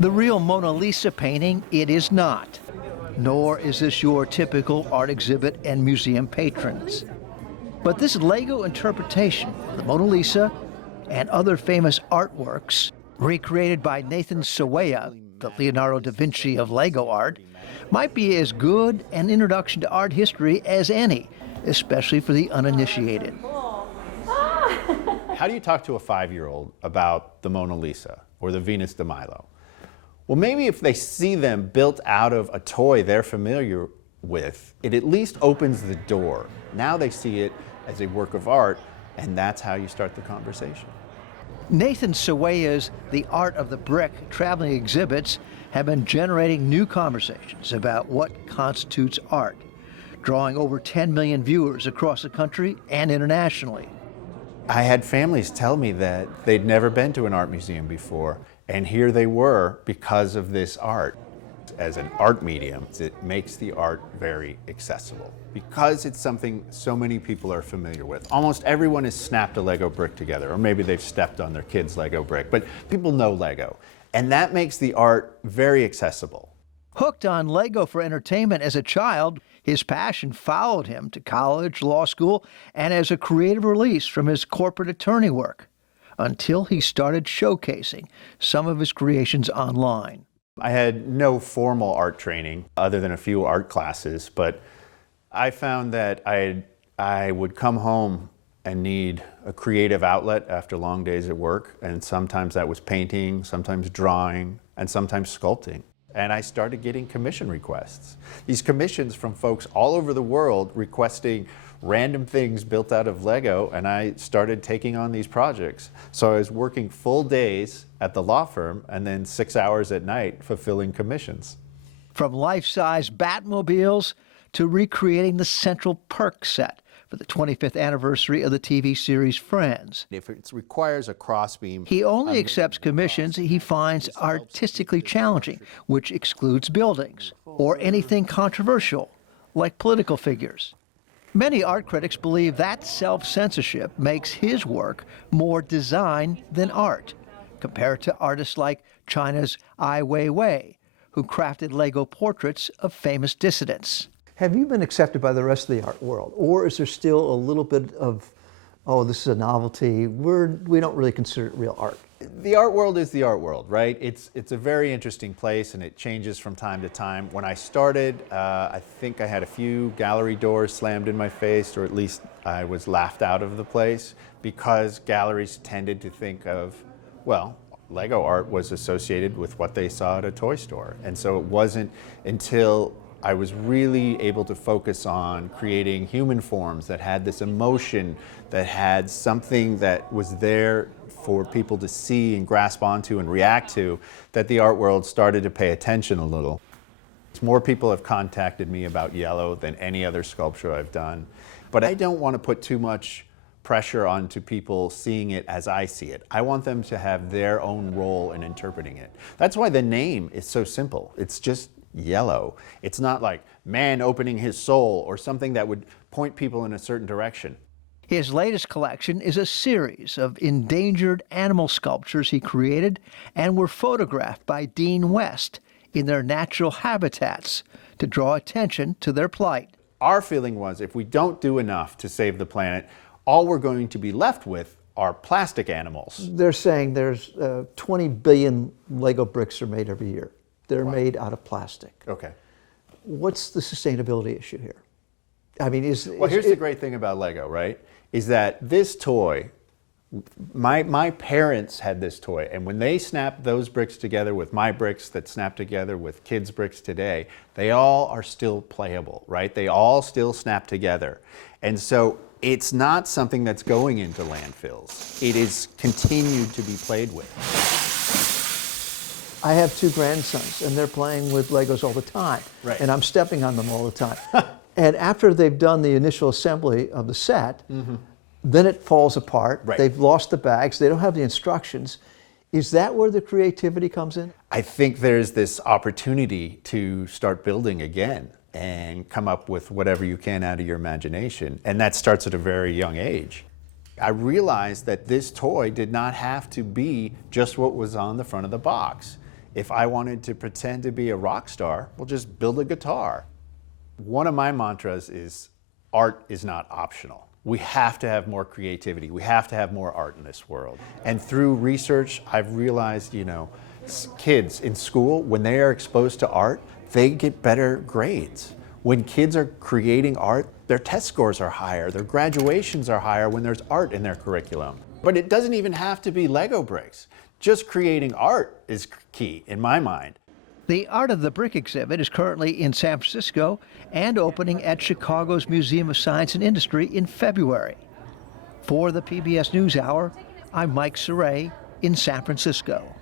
The real Mona Lisa painting, it is not. Nor is this your typical art exhibit and museum patrons. But this Lego interpretation of the Mona Lisa and other famous artworks, recreated by Nathan Sawaya, the Leonardo da Vinci of Lego art, might be as good an introduction to art history as any, especially for the uninitiated. How do you talk to a 5-year-old about the Mona Lisa or the Venus de Milo? Well, maybe if they see them built out of a toy they're familiar with, it at least opens the door. Now they see it as a work of art, and that's how you start the conversation. Nathan Sawaya's The Art of the Brick traveling exhibits have been generating new conversations about what constitutes art, drawing over 10 million viewers across the country and internationally. I had families tell me that they'd never been to an art museum before, and here they were because of this art. As an art medium, it makes the art very accessible because it's something so many people are familiar with. Almost everyone has snapped a Lego brick together, or maybe they've stepped on their kid's Lego brick, but people know Lego, and that makes the art very accessible. Hooked on Lego for entertainment as a child, his passion followed him to college, law school, and as a creative release from his corporate attorney work, until he started showcasing some of his creations online. I had no formal art training other than a few art classes, but I found that I would come home and need a creative outlet after long days at work, and sometimes that was painting, sometimes drawing, and sometimes sculpting. And I started getting commission requests. These commissions from folks all over the world requesting random things built out of Lego, and I started taking on these projects. So I was working full days at the law firm and then 6 hours at night fulfilling commissions. From life-size Batmobiles to recreating the Central Perk set for the 25th anniversary of the TV series Friends. If it requires a crossbeam, he only accepts commissions he finds artistically challenging, which excludes buildings or anything controversial, like political figures. Many art critics believe that self-censorship makes his work more design than art, compared to artists like China's Ai Weiwei, who crafted Lego portraits of famous dissidents. Have you been accepted by the rest of the art world, or is there still a little bit of, oh, this is a novelty, we don't really consider it real art? The art world is the art world, right? It's a very interesting place, and it changes from time to time. When I started, I think I had a few gallery doors slammed in my face, or at least I was laughed out of the place, because galleries tended to think of, well, Lego art was associated with what they saw at a toy store. And so it wasn't until I was really able to focus on creating human forms that had this emotion, that had something that was there for people to see and grasp onto and react to, that the art world started to pay attention a little. More people have contacted me about yellow than any other sculpture I've done. But I don't want to put too much pressure onto people seeing it as I see it. I want them to have their own role in interpreting it. That's why the name is so simple. It's just yellow. It's not like man opening his soul or something that would point people in a certain direction. His latest collection is a series of endangered animal sculptures he created and were photographed by Dean West in their natural habitats to draw attention to their plight. Our feeling was if we don't do enough to save the planet, all we're going to be left with are plastic animals. They're saying there's 20 billion Lego bricks are made every year. They're made out of plastic. Okay. What's the sustainability issue here? I mean, here's the great thing about Lego, right? Is that this toy, my parents had this toy, and when they snapped those bricks together with my bricks that snap together with kids' bricks today, they all are still playable, right? They all still snap together. And so it's not something that's going into landfills. It is continued to be played with. I have 2 grandsons, and they're playing with Legos all the time. Right. And I'm stepping on them all the time. And after they've done the initial assembly of the set, then it falls apart. Right. They've lost the bags. They don't have the instructions. Is that where the creativity comes in? I think there's this opportunity to start building again and come up with whatever you can out of your imagination. And that starts at a very young age. I realized that this toy did not have to be just what was on the front of the box. If I wanted to pretend to be a rock star, well, just build a guitar. One of my mantras is art is not optional. We have to have more creativity. We have to have more art in this world. And through research, I've realized, kids in school, when they are exposed to art, they get better grades. When kids are creating art, their test scores are higher, their graduations are higher when there's art in their curriculum. But it doesn't even have to be Lego bricks. Just creating art is key, in my mind. The Art of the Brick exhibit is currently in San Francisco and opening at Chicago's Museum of Science and Industry in February. For the PBS NewsHour, I'm Mike Cerre in San Francisco.